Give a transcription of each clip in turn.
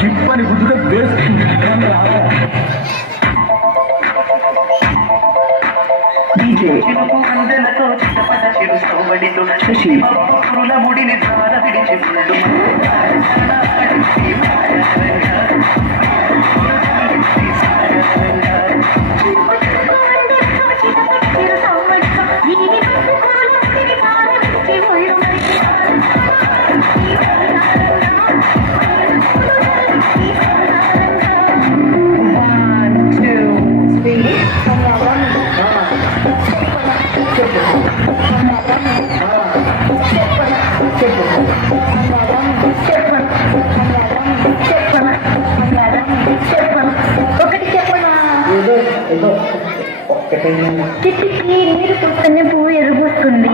జిప్పని గుద్దుతో వేస్తుంది అందెలతో చిట్టపట చిరు సౌబడితో శశి పురుల ముడిని తార విడిచి చిట్టికి నీరు పుస్తనే పువ్వు ఎరుగుతుంది,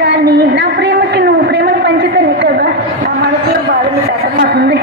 కానీ నా ప్రేమకి నువ్వు ప్రేమను పంచుతానే కదా ఆ మనసులో బాధని తగ్గమాకుంది.